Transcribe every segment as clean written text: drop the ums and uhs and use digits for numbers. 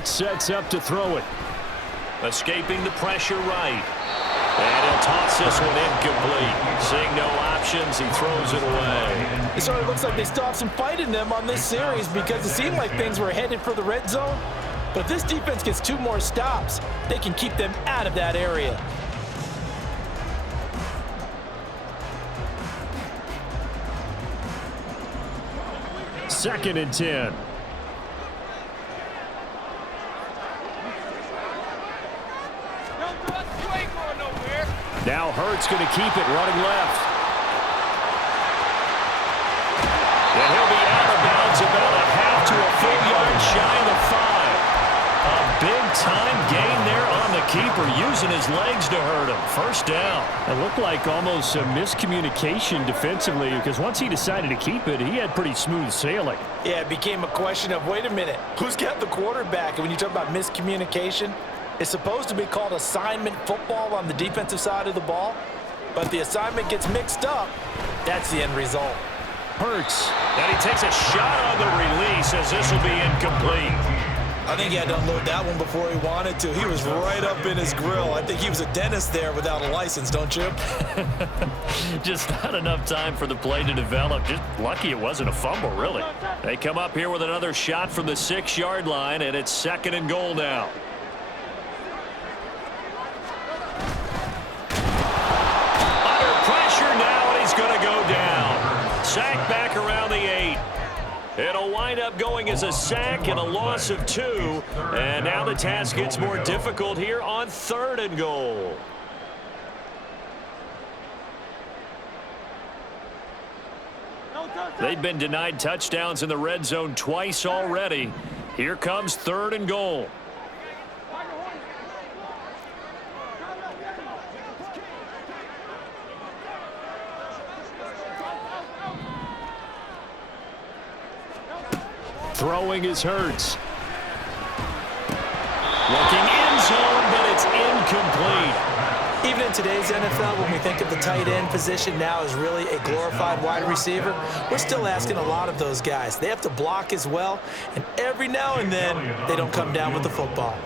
Hurts sets up to throw it. Escaping the pressure right. And he'll toss this one incomplete. Seeing no options, he throws it away. It sort of looks like they still have some fight in them on this series because it seemed like things were headed for the red zone. But if this defense gets 2 more stops, they can keep them out of that area. Second and 10. Now Hurts going to keep it running left. And he'll be out of bounds about a half to a full yard shy of the 5. A big-time gain there on the keeper, using his legs to hurt him. First down. It looked like almost a miscommunication defensively because once he decided to keep it, he had pretty smooth sailing. Yeah, it became a question of, wait a minute, who's got the quarterback? And when you talk about miscommunication, it's supposed to be called assignment football on the defensive side of the ball, but the assignment gets mixed up. That's the end result. Hurts. And he takes a shot on the release as this will be incomplete. I think he had to unload that one before he wanted to. He was right up in his grill. I think he was a dentist there without a license, don't you? Just not enough time for the play to develop. Just lucky it wasn't a fumble, really. They come up here with another shot from the 6-yard line, and it's 2nd and goal now. Going to go down. Sack back around the 8. It'll wind up going as a sack and a loss of 2. And now the task gets more difficult here on 3rd and goal. They've been denied touchdowns in the red zone twice already. Here comes 3rd and goal. Throwing his Hurts. Looking end zone, but it's incomplete. Even in today's NFL, when we think of the tight end position now as really a glorified wide receiver, we're still asking a lot of those guys. They have to block as well, and every now and then, they don't come down with the football.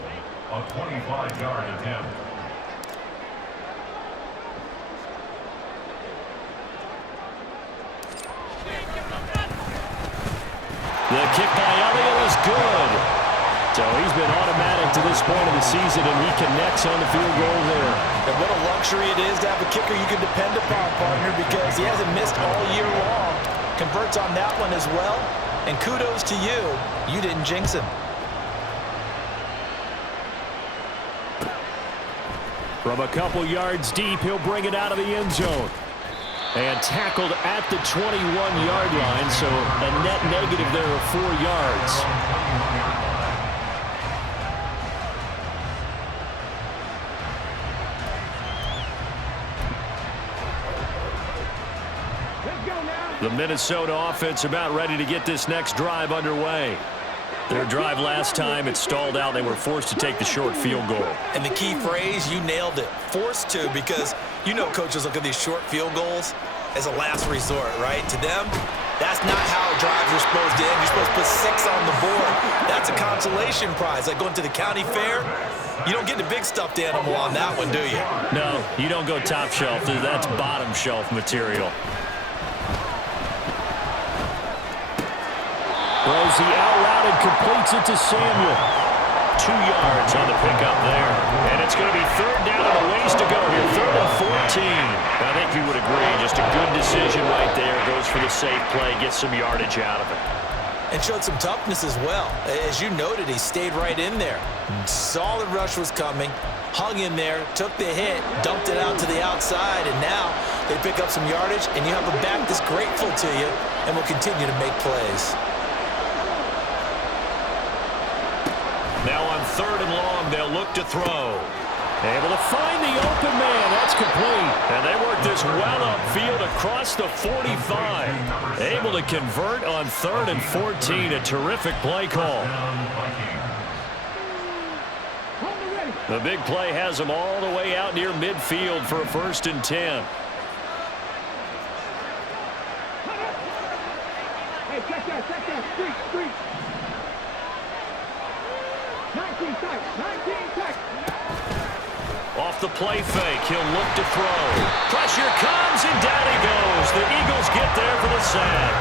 A 25-yard attempt. The kick by Elliott is good. So he's been automatic to this point of the season, and he connects on the field goal there. And what a luxury it is to have a kicker you can depend upon, partner, because he hasn't missed all year long. Converts on that one as well. And kudos to you. You didn't jinx him. From a couple yards deep, he'll bring it out of the end zone. And tackled at the 21-yard line, so a net negative there of 4 yards. The Minnesota offense about ready to get this next drive underway. Their drive last time, it stalled out. They were forced to take the short field goal. And the key phrase, you nailed it, forced to, because you know coaches look at these short field goals as a last resort, right? To them, that's not how drives are supposed to end. You're supposed to put 6 on the board. That's a consolation prize. Like going to the county fair, you don't get the big stuffed animal on that one, do you? No, you don't go top shelf. That's bottom shelf material. Throws the out route and completes it to Samuel. 2 yards on the pickup there. And it's going to be 3rd down and a ways to go here. 3rd and 14. I think you would agree. Just a good decision right there. Goes for the safe play. Gets some yardage out of it. And showed some toughness as well. As you noted, he stayed right in there. Saw the rush was coming. Hung in there. Took the hit. Dumped it out to the outside. And now they pick up some yardage. And you have a back that's grateful to you and will continue to make plays. Now on 3rd and long, they'll look to throw. Able to find the open man. That's complete. And they work this well upfield across the 45. Able to convert on 3rd and 14. A terrific play call. The big play has them all the way out near midfield for a 1st and 10. Hey, check that, street. Off the play fake, he'll look to throw. Pressure comes, and down he goes. The Eagles get there for the sack.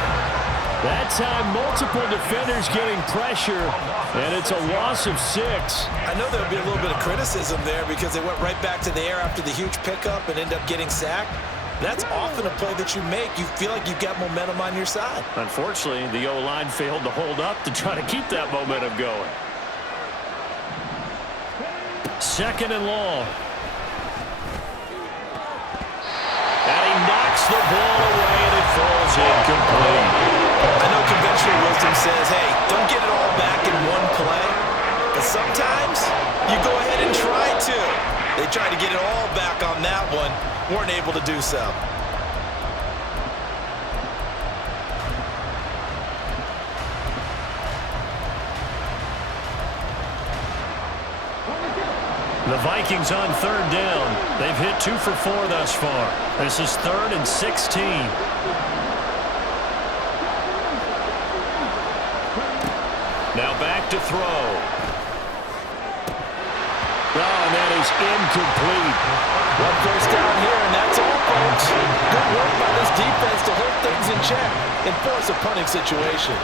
That time, multiple defenders getting pressure, and it's a loss of 6. I know there'll be a little bit of criticism there because they went right back to the air after the huge pickup and ended up getting sacked. That's often a play that you make. You feel like you've got momentum on your side. Unfortunately, the O-line failed to hold up to try to keep that momentum going. 2nd and long. And he knocks the ball away, and it falls incomplete. I know conventional wisdom says, hey, don't get it all back in one play. But sometimes you go ahead and try to. They tried to get it all back on that one. Weren't able to do so. The Vikings on 3rd down. They've hit 2 for 4 thus far. This is 3rd and 16. Now back to throw. Oh, and that is incomplete. One first down here, and that's all, folks. Good work by this defense to hold things in check and force a punting situation.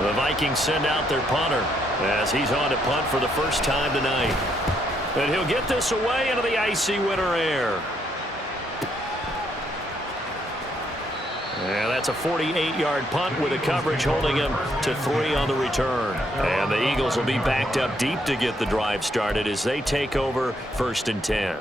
The Vikings send out their punter as he's on to punt for the first time tonight. And he'll get this away into the icy winter air. And that's a 48-yard punt with a coverage holding him to 3 on the return. And the Eagles will be backed up deep to get the drive started as they take over 1st and 10.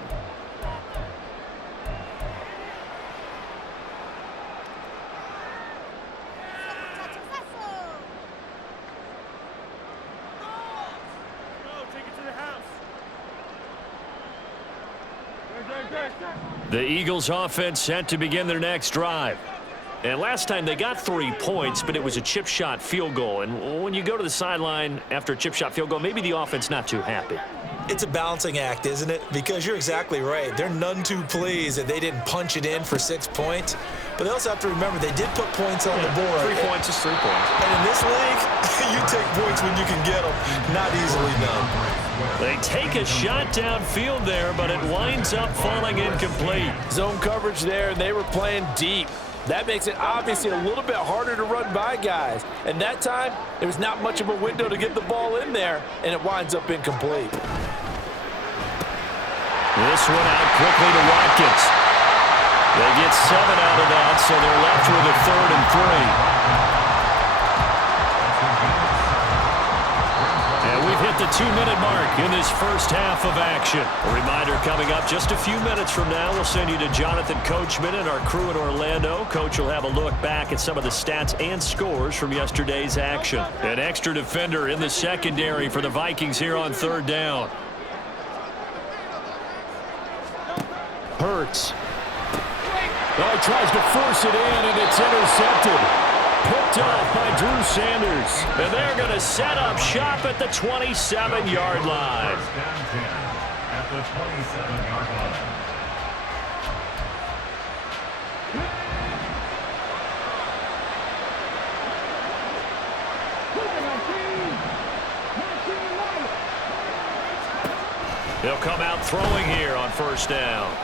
The Eagles offense set to begin their next drive. And last time they got 3 points, but it was a chip shot field goal. And when you go to the sideline after a chip shot field goal, maybe the offense not too happy. It's a balancing act, isn't it? Because you're exactly right. They're none too pleased that they didn't punch it in for 6 points. But they also have to remember they did put points on the board. 3 points is 3 points. And in this league, you take points when you can get them. Not easily done. They take a shot downfield there, but it winds up falling incomplete. Zone coverage there, and they were playing deep. That makes it obviously a little bit harder to run by guys. And that time, there was not much of a window to get the ball in there, and it winds up incomplete. This one out quickly to Watkins. They get 7 out of that, so they're left with a 3rd and 3. And we've hit the 2-minute mark in this first half of action. A reminder coming up just a few minutes from now, we'll send you to Jonathan Coachman and our crew in Orlando. Coach will have a look back at some of the stats and scores from yesterday's action. An extra defender in the secondary for the Vikings here on 3rd down. Hurts. Oh, he tries to force it in, and it's intercepted. Picked off by Drew Sanders. And they're going to set up shop at the 27-yard line. First down 10 at the 27-yard line. He'll come out throwing here on 1st down.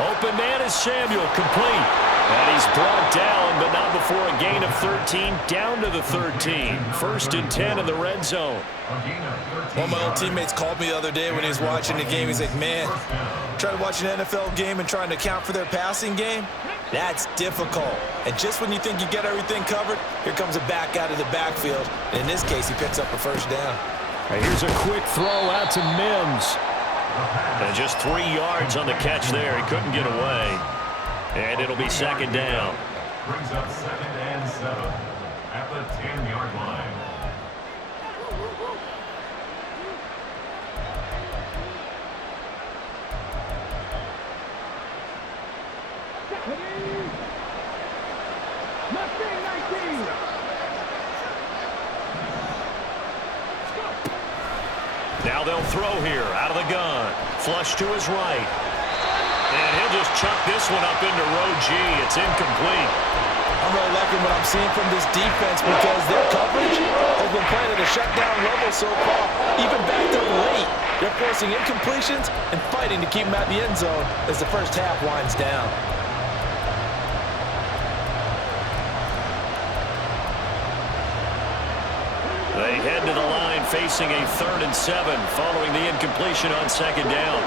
Open man is Samuel, complete. And he's brought down, but not before a gain of 13, down to the 13. 1st and 10 in the red zone. One of my old teammates called me the other day when he was watching the game. He's like, man, trying to watch an NFL game and trying to account for their passing game, that's difficult. And just when you think you get everything covered, here comes a back out of the backfield. And in this case, he picks up a 1st down. And here's a quick throw out to Mims. And just 3 yards on the catch there. He couldn't get away. And it'll be 2nd down. Brings up 2nd and 7 at the 10-yard line. Now they'll throw here out of the gun. Flush to his right. And he'll just chuck this one up into row G. It's incomplete. I'm really liking what I'm seeing from this defense because their coverage has been playing at a shutdown level so far. Even backed up late, they're forcing incompletions and fighting to keep them at the end zone as the first half winds down. They head to the line facing a 3rd and 7 following the incompletion on 2nd down.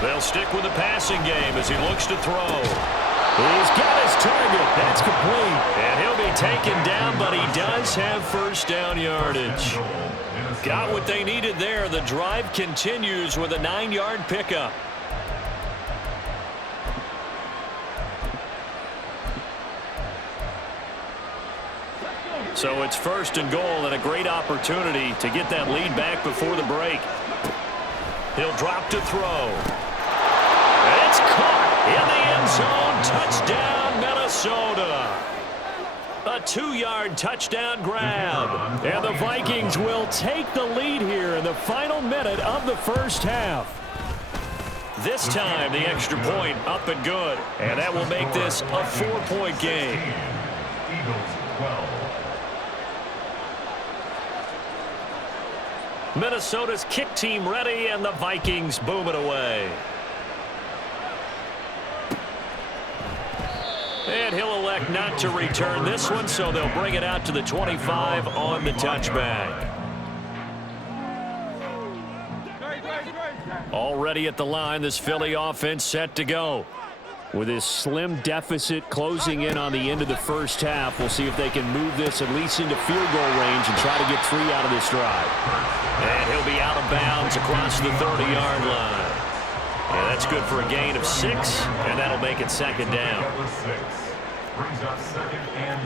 They'll stick with the passing game as he looks to throw. He's got his target. That's complete. And he'll be taken down, but he does have first down yardage. Got what they needed there. The drive continues with a 9-yard pickup. So it's 1st and goal and a great opportunity to get that lead back before the break. He'll drop to throw. It's caught in the end zone. Touchdown, Minnesota. A 2-yard touchdown grab. And the Vikings will take the lead here in the final minute of the first half. This time, the extra point up and good. And that will make this a 4-point game. Eagles 12. Minnesota's kick team ready, and the Vikings boom it away. And he'll elect not to return this one, so they'll bring it out to the 25 on the touchback. Already at the line, this Philly offense set to go. With his slim deficit closing in on the end of the first half, we'll see if they can move this at least into field goal range and try to get 3 out of this drive. And he'll be out of bounds across the 30-yard line. And that's good for a gain of 6, and that'll make it 2nd down. Brings up 2nd and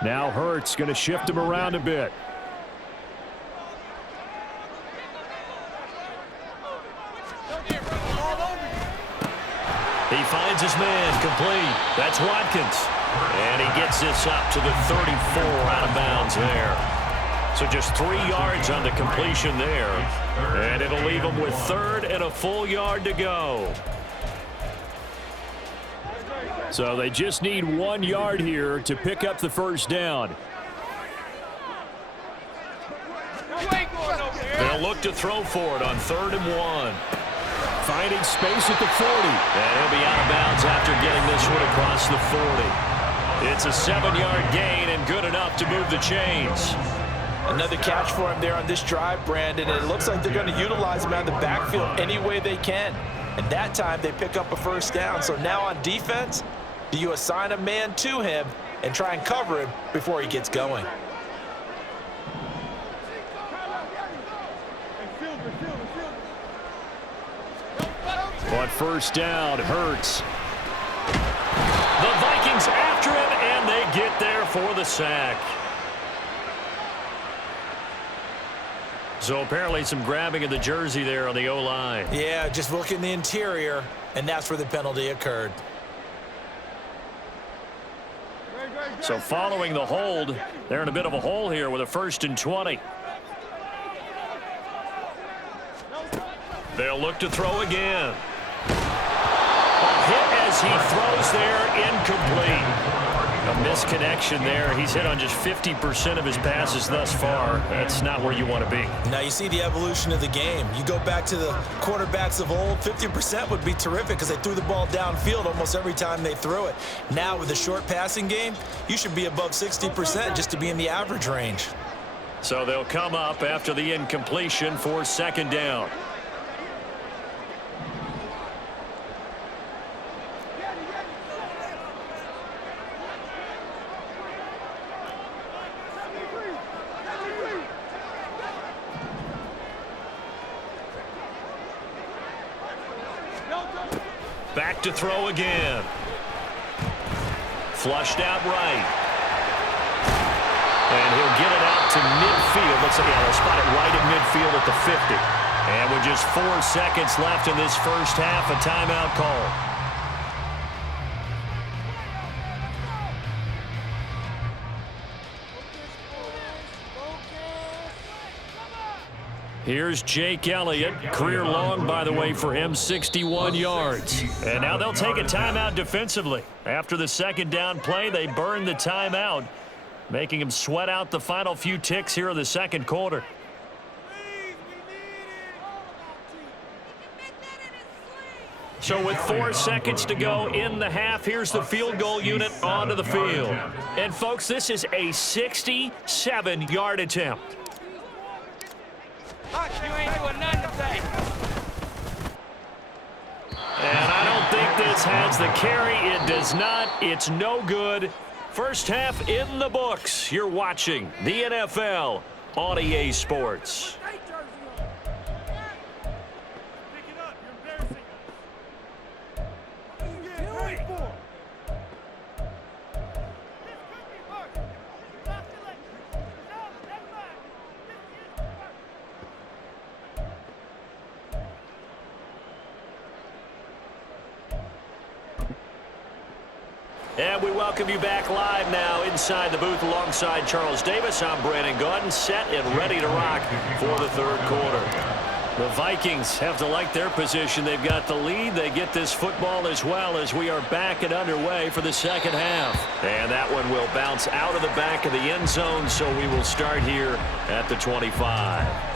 4. Now Hurts going to shift him around a bit. He finds his man complete. That's Watkins. And he gets this up to the 34 out of bounds there. So just 3 yards on the completion there. And it'll leave him with 3rd and a full yard to go. So they just need 1 yard here to pick up the first down. They'll look to throw for it on 3rd and 1. Finding space at the 40. And he'll be out of bounds after getting this one across the 40. It's a 7-yard gain and good enough to move the chains. Another catch for him there on this drive, Brandon, and it looks like they're going to utilize him out of the backfield any way they can. And that time they pick up a first down. So now on defense, do you assign a man to him and try and cover him before he gets going? On first down, Hurts. The Vikings after him, and they get there for the sack. So apparently some grabbing of the jersey there on the O-line. Yeah, just look in the interior, and that's where the penalty occurred. So following the hold, they're in a bit of a hole here with a 1st and 20. They'll look to throw again. A hit as he throws there, incomplete. A misconnection there. He's hit on just 50% of his passes thus far. That's not where you want to be. Now you see the evolution of the game. You go back to the quarterbacks of old, 50% would be terrific because they threw the ball downfield almost every time they threw it. Now with the short passing game, you should be above 60% just to be in the average range. So they'll come up after the incompletion for 2nd down. Back to throw again. Flushed out right. And he'll get it out to midfield. Let's see, they'll spot it right at midfield at the 50. And with just 4 seconds left in this first half, a timeout call. Here's Jake Elliott. Career long, by the way, for him, 61 yards. And now they'll take a timeout defensively. After the second down play, they burn the timeout, making him sweat out the final few ticks here in the second quarter. So with 4 seconds to go in the half, here's the field goal unit onto the field. And, folks, this is a 67-yard attempt. You ain't doing nothing today. And I don't think this has the carry. It does not. It's no good. First half in the books. You're watching the NFL on EA Sports. And we welcome you back live now inside the booth alongside Charles Davis. I'm Brandon Gaudin, set and ready to rock for the third quarter. The Vikings have to like their position. They've got the lead. They get this football as well as we are back and underway for the second half. And that one will bounce out of the back of the end zone, so we will start here at the 25.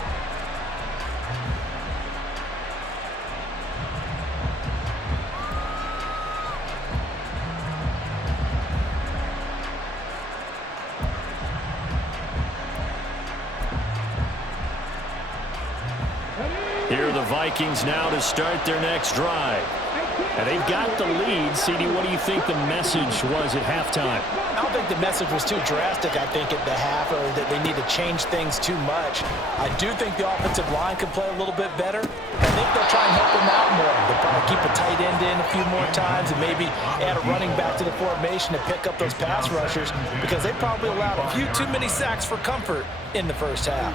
Here are the Vikings now to start their next drive. And they've got the lead. CD, what do you think the message was at halftime? I don't think the message was too drastic, I think, at the half, or that they need to change things too much. I do think the offensive line can play a little bit better. I think they'll try and help them out more. They'll probably keep a tight end in a few more times and maybe add a running back to the formation to pick up those pass rushers, because they probably allowed a few too many sacks for comfort in the first half.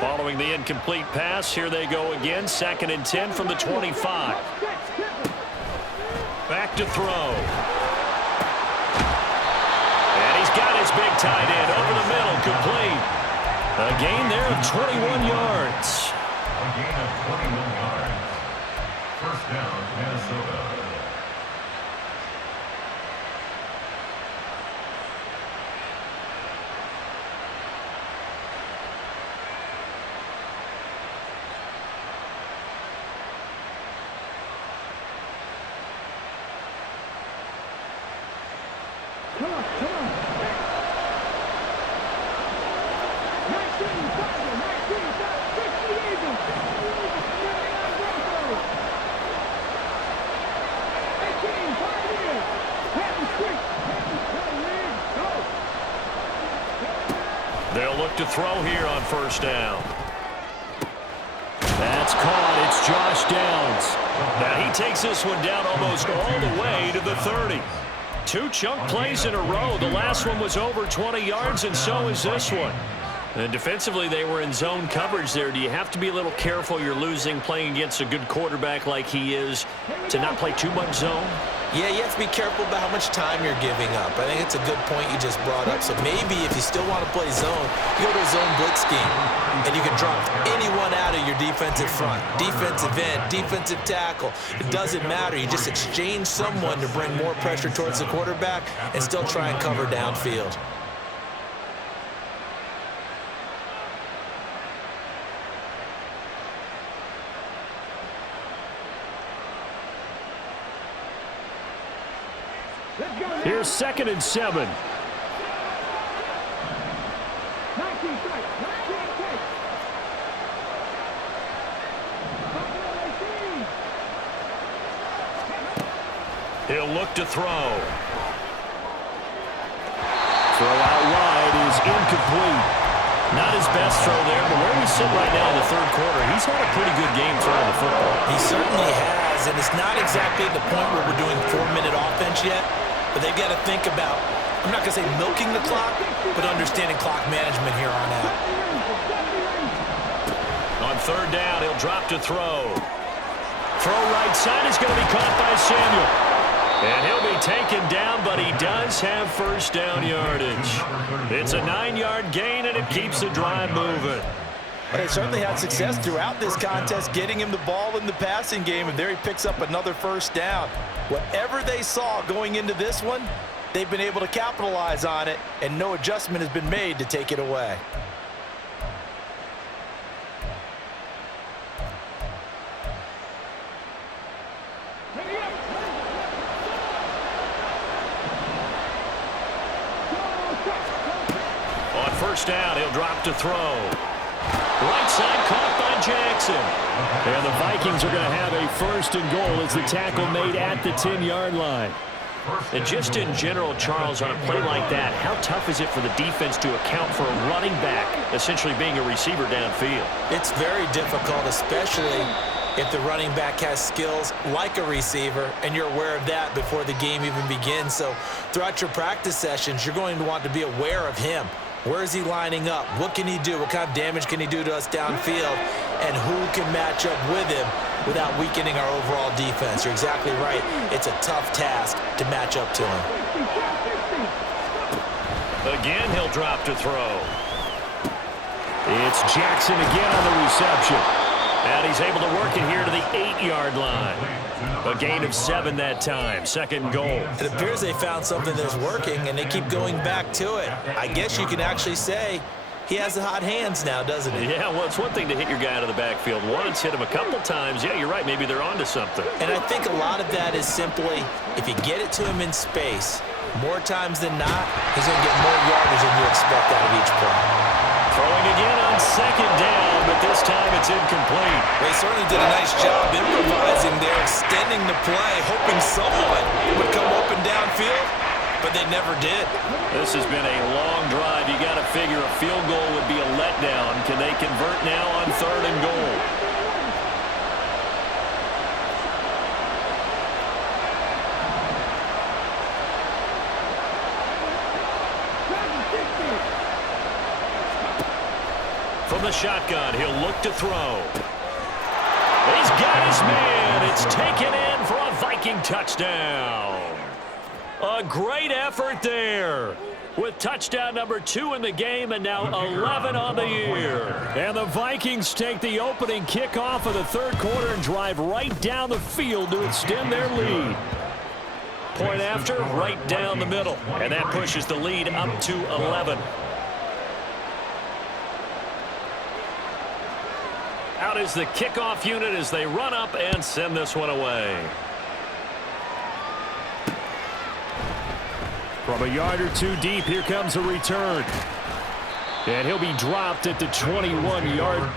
Following the incomplete pass, here they go again. 2nd and 10 from the 25. Back to throw. And he's got his big tight end over the middle, complete. A gain there of 21 yards. A gain of 21 yards. First down, Minnesota. They'll look to throw here on first down. That's caught. It's Josh Downs. Now he takes this one down almost all the way to the 30. 2 chunk plays in a row. The last one was over 20 yards, and so is this one. And defensively, they were in zone coverage there. Do you have to be a little careful? You're losing, playing against a good quarterback like he is, to not play too much zone? Yeah, you have to be careful about how much time you're giving up. I think it's a good point you just brought up. So maybe if you still want to play zone, you go to a zone blitz scheme, and you can drop anyone out of your defensive front, defensive end, defensive tackle. It doesn't matter. You just exchange someone to bring more pressure towards the quarterback and still try and cover downfield. Here's 2nd and 7. He'll look to throw. Throw out wide is incomplete. Not his best throw there, but where we sit right now in the third quarter, he's had a pretty good game throwing the football. He certainly has, and it's not exactly the point where we're doing 4-minute offense yet, but they've got to think about, I'm not going to say milking the clock, but understanding clock management here on out. On third down, he'll drop to throw. Throw right side is going to be caught by Samuel. And he'll be taken down, but he does have first down yardage. It's a 9-yard gain, and it keeps the drive moving. They certainly had success throughout this contest getting him the ball in the passing game, and there he picks up another first down. Whatever they saw going into this one, they've been able to capitalize on it, and no adjustment has been made to take it away. On first down, he'll drop to throw. Right side caught by Jackson. And the Vikings are going to have a first and goal as the tackle made at the 10-yard line. And just in general, Charles, on a play like that, how tough is it for the defense to account for a running back essentially being a receiver downfield? It's very difficult, especially if the running back has skills like a receiver, and you're aware of that before the game even begins. So throughout your practice sessions, you're going to want to be aware of him. Where is he lining up? What can he do? What kind of damage can he do to us downfield? And who can match up with him without weakening our overall defense? You're exactly right. It's a tough task to match up to him. Again, he'll drop to throw. It's Jackson again on the reception. And he's able to work it here to the 8-yard line. A gain of 7 that time. Second goal. It appears they found something that's working, and they keep going back to it. I guess you can actually say he has the hot hands now, doesn't he? Yeah, well, it's one thing to hit your guy out of the backfield once, hit him a couple times. Yeah, you're right. Maybe they're onto something. And I think a lot of that is simply, if you get it to him in space, more times than not, he's going to get more yardage than you expect out of each play. Throwing again on second down, but this time it's incomplete. They certainly did a nice job improvising there, extending the play, hoping someone would come open downfield, but they never did. This has been a long drive. You got to figure a field goal would be a letdown. Can they convert now on third and goal? From the shotgun, he'll look to throw. He's got his man. It's taken in for a Viking touchdown. A great effort there, with touchdown number 2 in the game and now 11 on the year. And the Vikings take the opening kickoff of the third quarter and drive right down the field to extend their lead. Point after, right down the middle. And that pushes the lead up to 11. Out is the kickoff unit as they run up and send this one away. From a yard or two deep, here comes a return. And he'll be dropped at the 21-yard.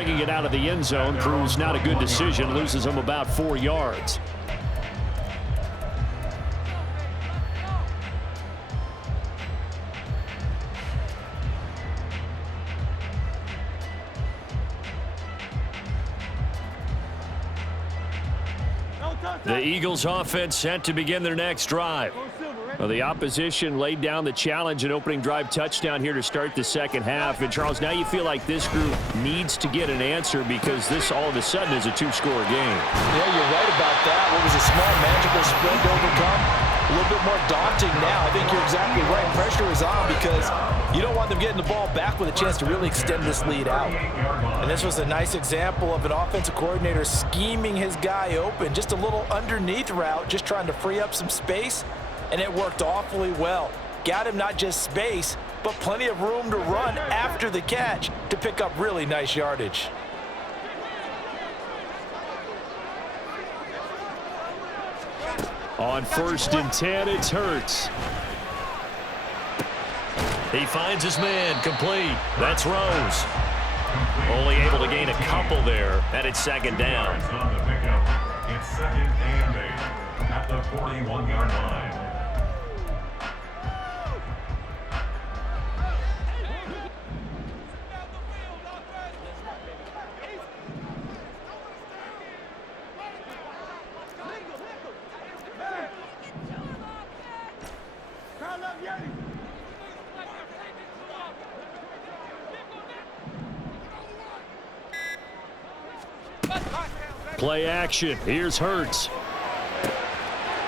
bringing it out of the end zone proves not a good decision, loses him about 4 yards. The Eagles offense set to begin their next drive. Well, the opposition laid down the challenge and opening drive touchdown here to start the second half. And, Charles, now you feel like this group needs to get an answer because this all of a sudden is a 2-score game. Yeah, you're right about that. What was a small, manageable spread to overcome? A little bit more daunting now. I think you're exactly right. Pressure is on because you don't want them getting the ball back with a chance to really extend this lead out. And this was a nice example of an offensive coordinator scheming his guy open. Just a little underneath route, just trying to free up some space. And it worked awfully well. Got him not just space, but plenty of room to run after the catch to pick up really nice yardage. On 1st and 10, it's Hurts. He finds his man, complete. That's Rose. Only able to gain a couple there, and it's second down. On the pickup. It's 2nd and 8 at the 41-yard line. Play action. Here's Hurts.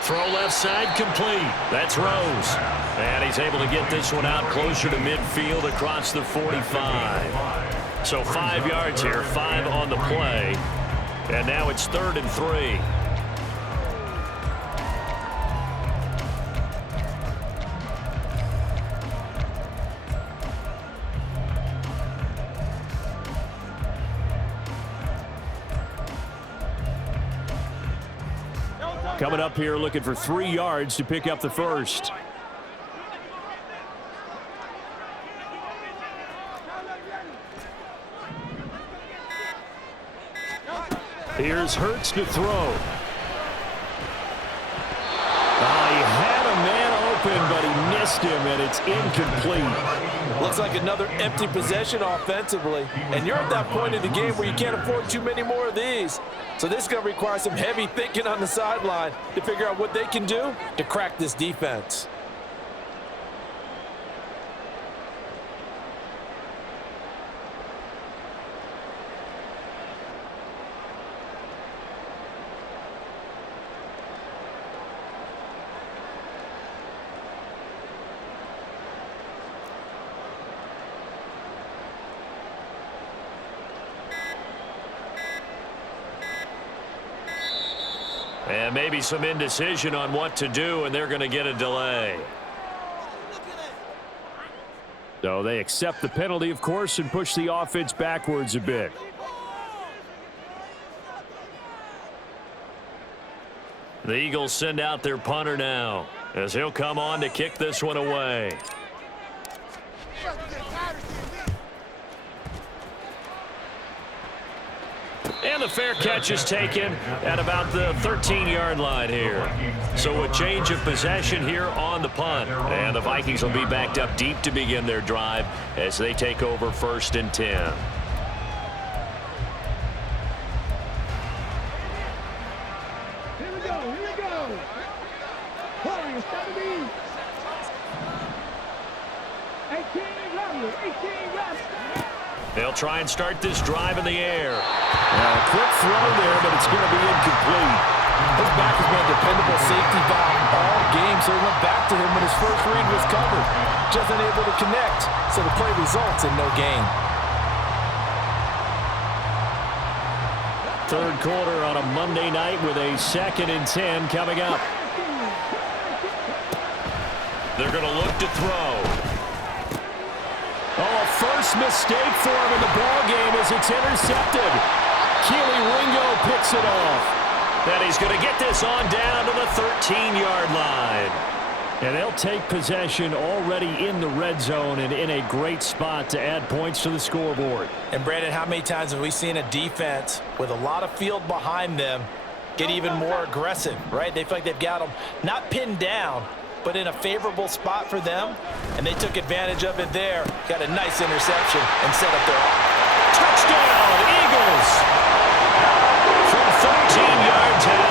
Throw left side, complete. That's Rose. And he's able to get this one out closer to midfield across the 45. So 5 yards here, 5 on the play. And now it's 3rd and 3. Coming up here looking for 3 yards to pick up the first. Here's Hurts to throw. He had a man open, but he missed him, and it's incomplete. Looks like another empty possession offensively. And you're at that point in the game where you can't afford too many more of these. So this is going to require some heavy thinking on the sideline to figure out what they can do to crack this defense. And maybe some indecision on what to do, and they're going to get a delay. So they accept the penalty, of course, and push the offense backwards a bit. The Eagles send out their punter now, as he'll come on to kick this one away. And the fair catch is taken at about the 13-yard line here. So a change of possession here on the punt. And the Vikings will be backed up deep to begin their drive as they take over 1st and 10. Here we go. Warriors, 17. 18 runners. They'll try and start this drive in the air. Now, a quick throw there, but it's going to be incomplete. His back has been a dependable safety valve all game, so he went back to him when his first read was covered. Just unable to connect, so the play results in no gain. 3rd quarter on a Monday night with a 2nd and 10 coming up. They're going to look to throw. Oh, a first mistake for him in the ball game as it's intercepted. Keely Ringo picks it off. And he's going to get this on down to the 13-yard line. And they'll take possession already in the red zone and in a great spot to add points to the scoreboard. And, Brandon, how many times have we seen a defense with a lot of field behind them get even more aggressive, right? They feel like they've got them not pinned down, but in a favorable spot for them, and they took advantage of it there. Got a nice interception and set up their off. Touchdown, Eagles! From 13 yards out.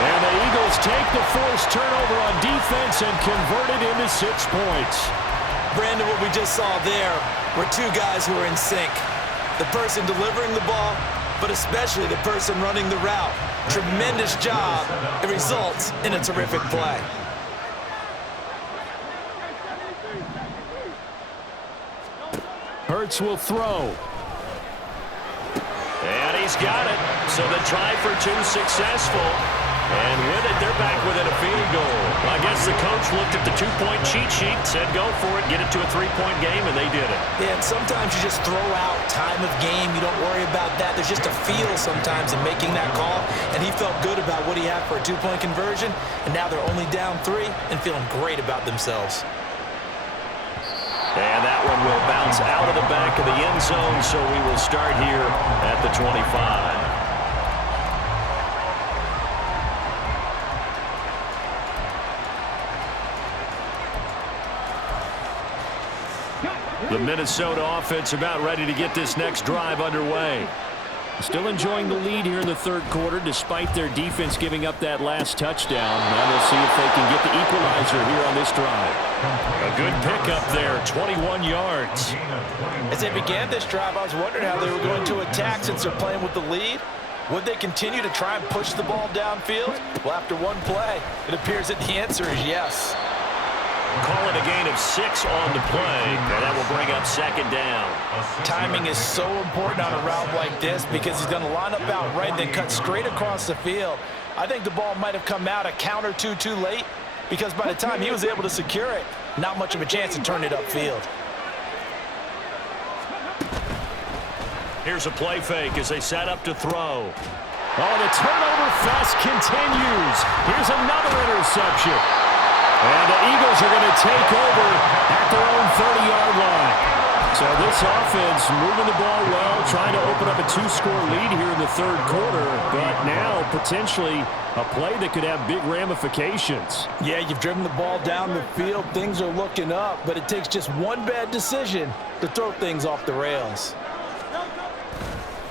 And the Eagles take the forced turnover on defense and convert it into 6 points. Brandon, what we just saw there were two guys who are in sync. The person delivering the ball, but especially the person running the route. Tremendous job. It results in a terrific play. Hurts will throw. And he's got it. So the try for two successful. And with it, they're back within a field goal. I guess the coach looked at the two-point cheat sheet, said go for it, get it to a three-point game, and they did it. Yeah, and sometimes you just throw out time of game. You don't worry about that. There's just a feel sometimes in making that call, and he felt good about what he had for a two-point conversion, and now they're only down 3 and feeling great about themselves. And that one will bounce out of the back of the end zone, so we will start here at the 25. The Minnesota offense about ready to get this next drive underway. Still enjoying the lead here in the third quarter despite their defense giving up that last touchdown. Now they'll see if they can get the equalizer here on this drive. A good pickup there, 21 yards. As they began this drive, I was wondering how they were going to attack since they're playing with the lead. Would they continue to try and push the ball downfield? Well, after one play, it appears that the answer is yes. Call it a gain of 6 on the play, and that will bring up second down. Timing is so important on a route like this because he's going to line up out right, then cut straight across the field. I think the ball might have come out a count or two too late because by the time he was able to secure it, not much of a chance to turn it upfield. Here's a play fake as they set up to throw. Oh, the turnover fest continues. Here's another interception. And the Eagles are going to take over at their own 30-yard line. So this offense moving the ball well, trying to open up a 2-score lead here in the third quarter, but now potentially a play that could have big ramifications. Yeah, you've driven the ball down the field. Things are looking up, but it takes just one bad decision to throw things off the rails.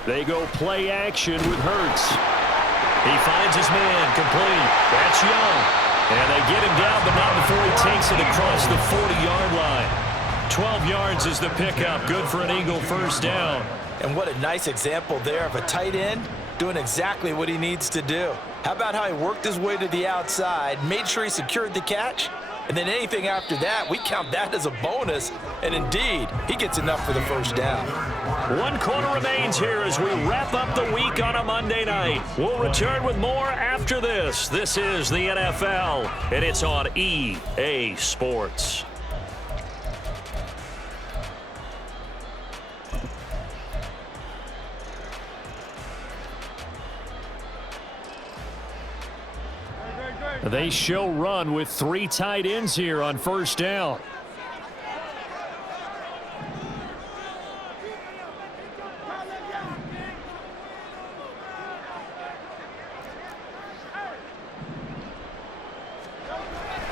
They go play action with Hurts. He finds his man complete. That's Young. And they get him down, but not before he takes it across the 40-yard line. 12 yards is the pickup. Good for an Eagle first down. And what a nice example there of a tight end doing exactly what he needs to do. How about how he worked his way to the outside, made sure he secured the catch, and then anything after that, we count that as a bonus. And indeed, he gets enough for the first down. 1 quarter remains here as we wrap up the week on a Monday night. We'll return with more after this. This is the NFL, and it's on EA Sports. They show run with 3 tight ends here on first down.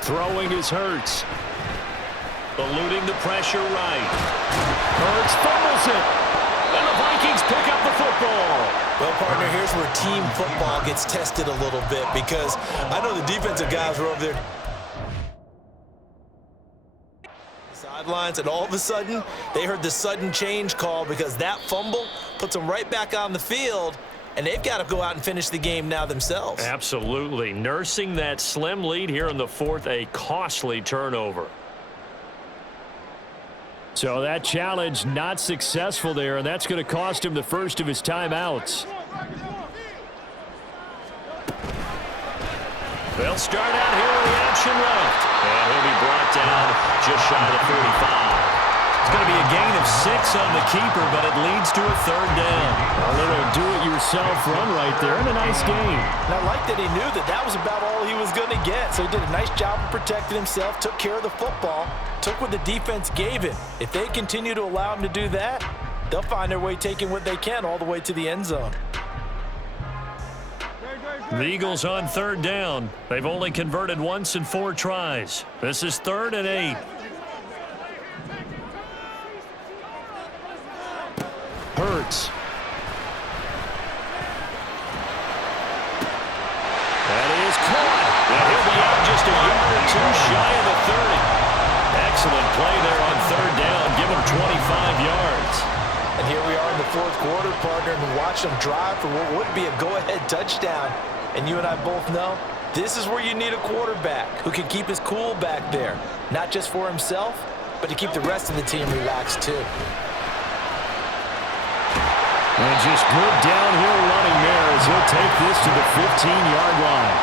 Throwing is Hurts. Eluding the pressure right. Hurts fumbles it. And the Vikings pick up the football. Well, partner, here's where team football gets tested a little bit because I know the defensive guys were over there sidelines, and all of a sudden, they heard the sudden change call because that fumble puts them right back on the field, and they've got to go out and finish the game now themselves. Absolutely. Nursing that slim lead here in the fourth, a costly turnover. So that challenge not successful there, and that's going to cost him the first of his timeouts. They'll start out here with the action left. And he'll be brought down just shy of the 45. It's going to be a gain of 6 on the keeper, but it leads to a third down. A little do-it-yourself run right there, and a nice game. And I like that he knew that that was about all he was going to get. So he did a nice job of protecting himself, took care of the football, took what the defense gave him. If they continue to allow him to do that, they'll find their way taking what they can all the way to the end zone. The Eagles on third down. They've only converted once in 4 tries. This is 3rd and 8. Hurts. That is caught. And he'll be out just a yard or 2 shy of the 30. Excellent play there on third down. Give him 25 yards. And here we are in the 4th quarter, partner, and watch them drive for what would be a go-ahead touchdown. And you and I both know this is where you need a quarterback who can keep his cool back there, not just for himself, but to keep the rest of the team relaxed too. And just good downhill running there as he'll take this to the 15-yard line.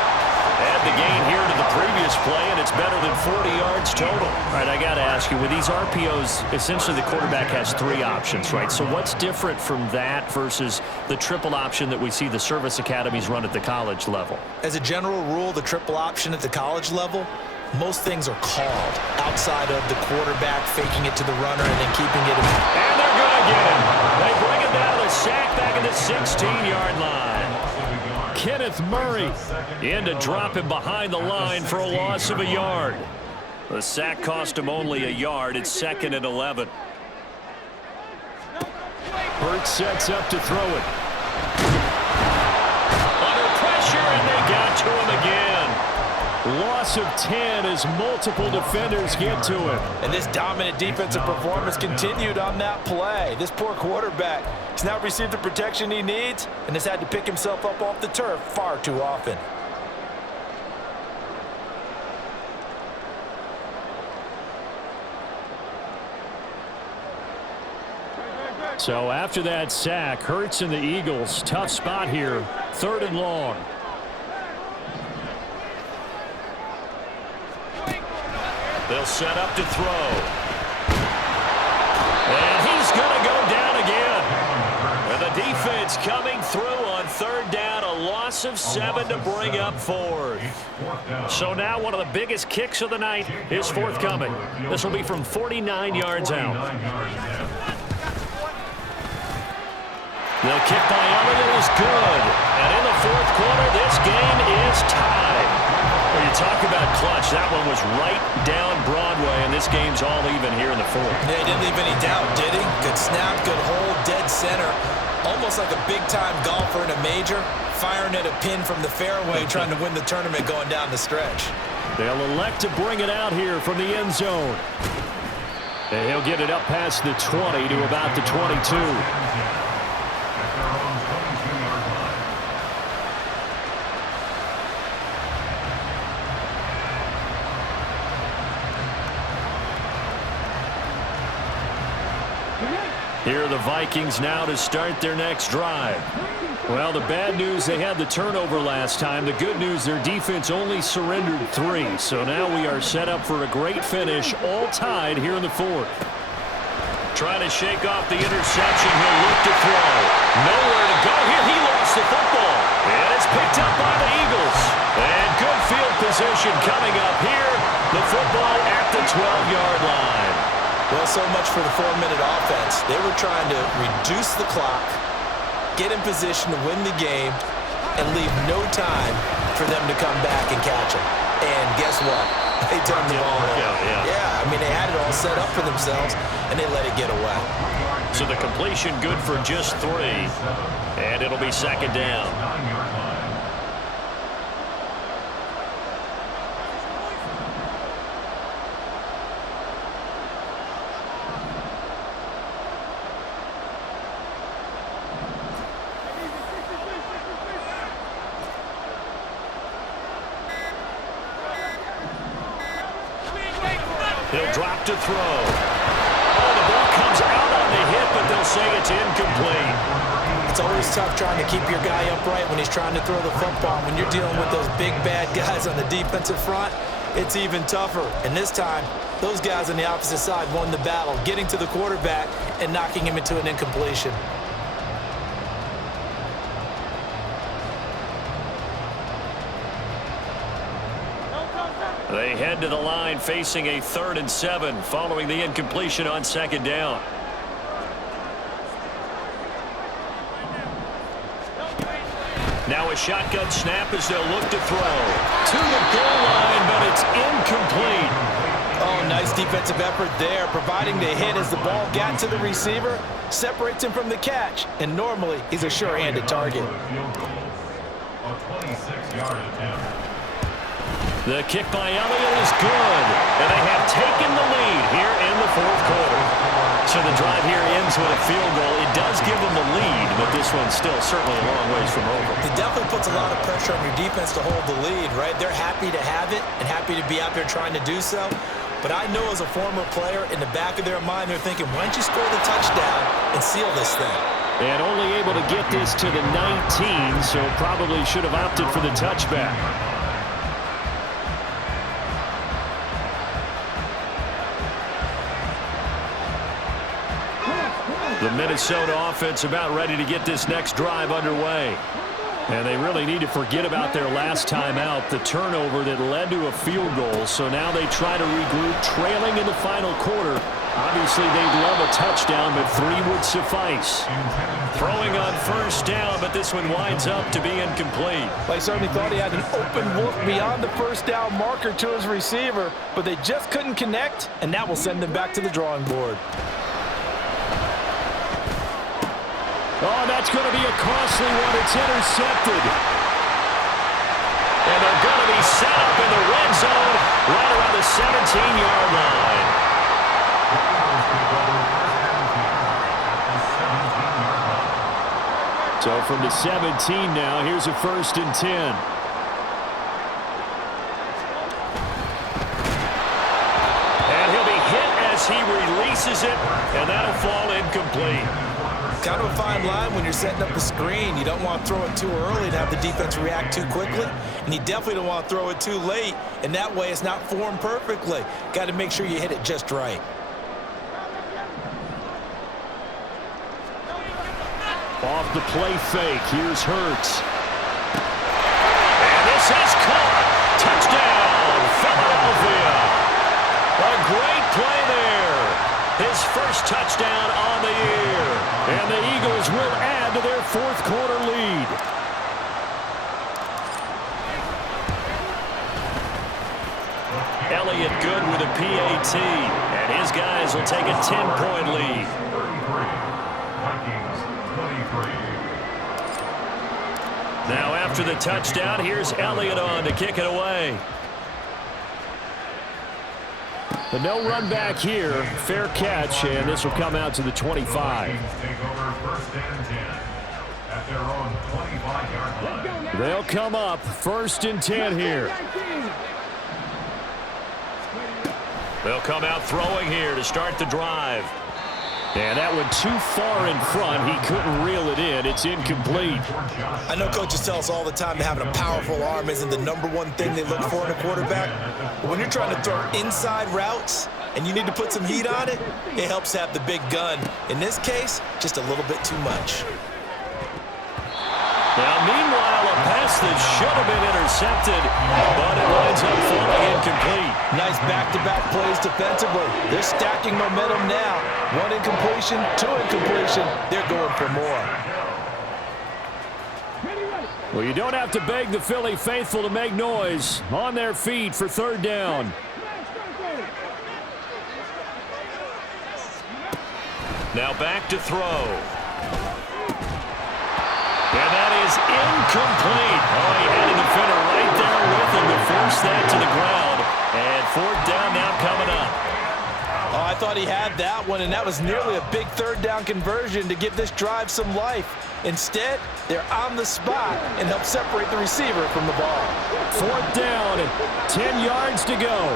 Add the gain here to the previous play, and it's better than 40 yards total. All right, I got to ask you, with these RPOs, essentially the quarterback has 3 options, right? So what's different from that versus the triple option that we see the service academies run at the college level? As a general rule, the triple option at the college level, most things are called outside of the quarterback faking it to the runner and then keeping it in. And they're going to get him. They bring him down to sack back at the 16-yard line. Kenneth Murray In to drop him behind the line for a loss of a yard. The sack cost him only a yard. It's 2nd and 11. Hurts sets up to throw it. Under pressure, and they got to him again. Loss of 10 as multiple defenders get to him. And this dominant defensive performance continued on that play. This poor quarterback has now received the protection he needs and has had to pick himself up off the turf far too often. So after that sack, Hurts and the Eagles, tough spot here, 3rd and long. They'll set up to throw. And he's going to go down again. And the defense coming through on 3rd down, a loss of 7 to bring up 4th. So now one of the biggest kicks of the night is forthcoming. This will be from 49 yards out. The kick by Elliott is good. And in the 4th quarter, this game is tied. Well, you talk about clutch. That one was right down Broadway, and this game's all even here in the 4th. Yeah, he didn't leave any doubt, did he? Good snap, good hold, dead center. Almost like a big-time golfer in a major, firing at a pin from the fairway, trying to win the tournament going down the stretch. They'll elect to bring it out here from the end zone. And he'll get it up past the 20 to about the 22. Here are the Vikings now to start their next drive. Well, the bad news, they had the turnover last time. The good news, their defense only surrendered 3. So now we are set up for a great finish, all tied here in the 4th. Trying to shake off the interception. He'll look to throw. Nowhere to go here. He lost the football. And it's picked up by the Eagles. And good field position coming up here. The football at the 12-yard line. Well, so much for the 4-minute offense. They were trying to reduce the clock, get in position to win the game, and leave no time for them to come back and catch them. And guess what? They turned the ball over. Yeah, I mean, they had it all set up for themselves, and they let it get away. So the completion good for just 3. And it'll be 2nd down. He'll drop to throw. Oh, the ball comes out on the hit, but they'll say it's incomplete. It's always tough trying to keep your guy upright when he's trying to throw the football. When you're dealing with those big, bad guys on the defensive front, it's even tougher. And this time, those guys on the opposite side won the battle, getting to the quarterback and knocking him into an incompletion. They head to the line facing a 3rd and 7 following the incompletion on 2nd down. Now a shotgun snap as they'll look to throw. To the goal line, but it's incomplete. Oh, nice defensive effort there, providing the hit as the ball got to the receiver, separates him from the catch, and normally he's a sure-handed target. A 26-yard attempt. The kick by Elliott is good, and they have taken the lead here in the 4th quarter. So the drive here ends with a field goal. It does give them the lead, but this one's still certainly a long ways from over. It definitely puts a lot of pressure on your defense to hold the lead, right? They're happy to have it and happy to be out there trying to do so. But I know as a former player, in the back of their mind, they're thinking, why don't you score the touchdown and seal this thing? And only able to get this to the 19, so probably should have opted for the touchback. The Minnesota offense about ready to get this next drive underway. And they really need to forget about their last time out, the turnover that led to a field goal. So now they try to regroup, trailing in the final quarter. Obviously, they'd love a touchdown, but 3 would suffice. Throwing on 1st down, but this one winds up to be incomplete. They certainly thought he had an open look beyond the 1st down marker to his receiver, but they just couldn't connect, and that will send them back to the drawing board. Oh, that's going to be a costly one. It's intercepted. And they're going to be set up in the red zone right around the 17-yard line. So from the 17 now, here's a 1st and 10. And he'll be hit as he releases it, and that'll fall incomplete. Kind of a fine line when you're setting up the screen. You don't want to throw it too early to have the defense react too quickly, and you definitely don't want to throw it too late, and that way it's not formed perfectly. Got to make sure you hit it just right. Off the play fake, here's Hurts. And this is caught. Touchdown, Philadelphia. A great play there. His first touchdown on the year. And the Eagles will add to their 4th quarter lead. Elliott good with a PAT. And his guys will take a 10-point lead. Now after the touchdown, here's Elliott on to kick it away. But no run back here. Fair catch, and this will come out to the 25. They'll come up 1st and 10 here. They'll come out throwing here to start the drive. And that one too far in front. He couldn't reel it in. It's incomplete. I know coaches tell us all the time that having a powerful arm isn't the #1 thing they look for in a quarterback. But when you're trying to throw inside routes and you need to put some heat on it, it helps to have the big gun. In this case, just a little bit too much. Now, meanwhile, a pass that should have been intercepted, but it winds up falling incomplete. Nice back-to-back plays defensively. They're stacking momentum now. 1 incompletion, 2 incompletion. They're going for more. Well, you don't have to beg the Philly faithful to make noise. On their feet for 3rd down. Now back to throw. And that is incomplete. Oh, he had a defender right there with him to force that to the ground. And 4th down now coming up. Oh, I thought he had that one, and that was nearly a big 3rd down conversion to give this drive some life. Instead, they're on the spot and help separate the receiver from the ball. 4th down and 10 yards to go.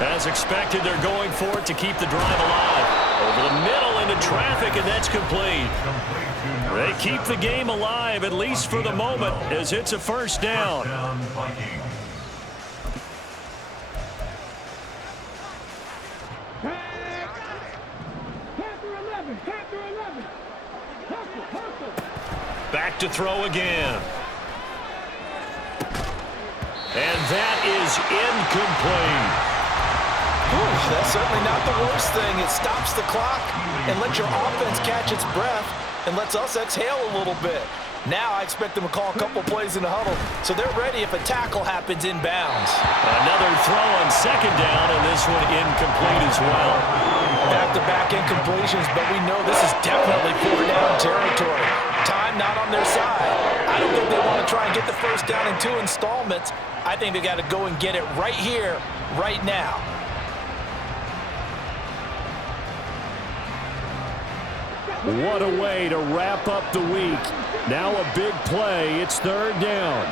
As expected, they're going for it to keep the drive alive. Over the middle into traffic, and that's complete. They keep the game alive, at least for the moment, as it's a 1st down. to throw again. And that is incomplete. Ooh, that's certainly not the worst thing. It stops the clock and lets your offense catch its breath and lets us exhale a little bit. Now I expect them to call a couple plays in the huddle, so they're ready if a tackle happens inbounds. Another throw on second down, and this one incomplete as well. Back-to-back incompletions, but we know this is definitely four-down territory. Time not on their side. I don't think they want to try and get the first down in 2 installments. I think they got to go and get it right here, right now. What a way to wrap up the week. Now a big play. It's third down.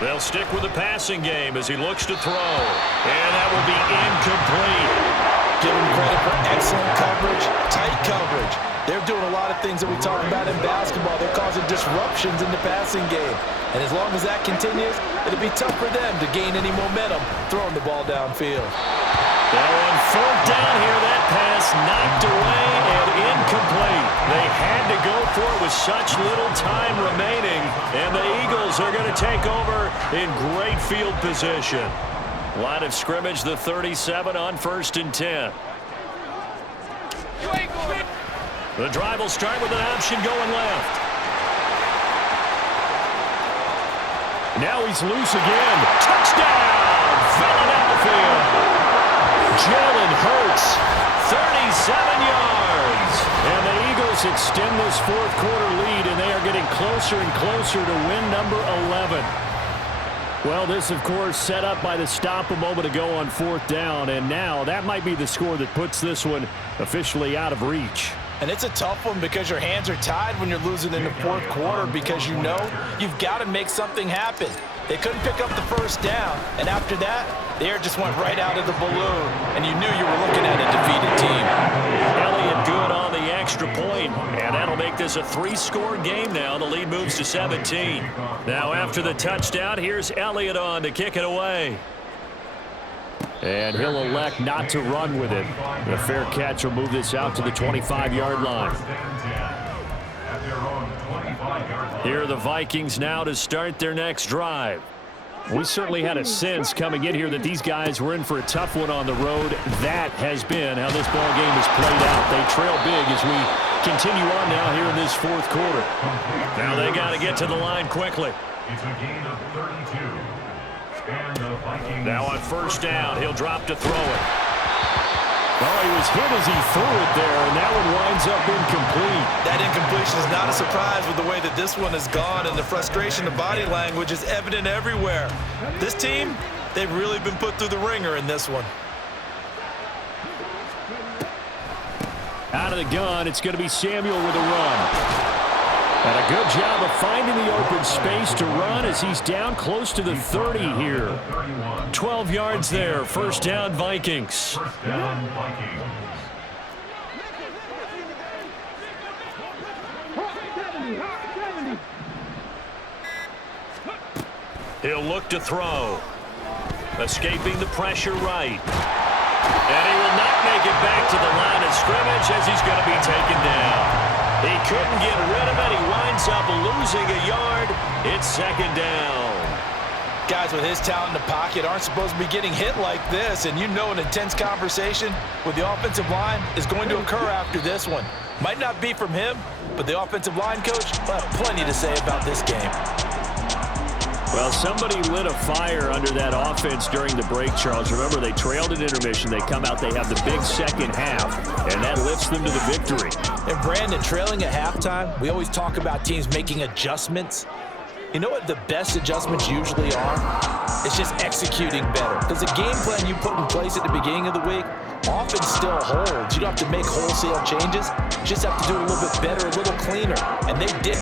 They'll stick with the passing game as he looks to throw. And that will be incomplete. Give them credit for excellent coverage, tight coverage. They're doing a lot of things that we talk about in basketball. They're causing disruptions in the passing game. And as long as that continues, it'll be tough for them to gain any momentum throwing the ball downfield. Now on fourth down here, that pass knocked away and incomplete. They had to go for it with such little time remaining, and the Eagles are going to take over in great field position. Line of scrimmage, the 37 on 1st and 10. The drive will start with an option going left. Now he's loose again. Touchdown, Philadelphia. Jalen Hurts, 37 yards. And the Eagles extend this fourth quarter lead, and they are getting closer and closer to win number 11. Well, this, of course, set up by the stop a moment ago on fourth down, and now that might be the score that puts this one officially out of reach. And it's a tough one because your hands are tied when you're losing in the fourth quarter because you know you've got to make something happen. They couldn't pick up the first down, and after that, the air just went right out of the balloon, and you knew you were looking at a defeated team. Elliott good on the extra point, and that'll make this a 3-score game now. The lead moves to 17. Now after the touchdown, here's Elliott on to kick it away. And he'll elect not to run with it. The fair catch will move this out to the 25-yard line. Here are the Vikings now to start their next drive. We certainly had a sense coming in here that these guys were in for a tough one on the road. That has been how this ball game has played out. They trail big as we continue on now here in this fourth quarter. Now they got to get to the line quickly. It's a gain of 32. And the Vikings. Now on first down, he'll drop to throw it. Oh, he was hit as he threw it there, and that one winds up incomplete. That incompletion is not a surprise with the way that this one has gone, and the frustration of body language is evident everywhere. This team, they've really been put through the ringer in this one. Out of the gun, it's going to be Samuel with a run. And a good job of finding the open space to run as he's down close to the 30 here. 12 yards there. First down, Vikings. First down, Vikings. He'll look to throw. Escaping the pressure right. And he will not make it back to the line of scrimmage as he's going to be taken down. He couldn't get rid of it. He winds up losing a yard. It's second down. Guys with his talent in the pocket aren't supposed to be getting hit like this, and you know an intense conversation with the offensive line is going to occur after this one. Might not be from him, but the offensive line coach will have plenty to say about this game. Well, somebody lit a fire under that offense during the break, Charles. Remember, they trailed at intermission. They come out, they have the big second half, and that lifts them to the victory. And Brandon, trailing at halftime, we always talk about teams making adjustments. You know what the best adjustments usually are? It's just executing better. Because the game plan you put in place at the beginning of the week often still holds. You don't have to make wholesale changes. You just have to do a little bit better, a little cleaner. And they did.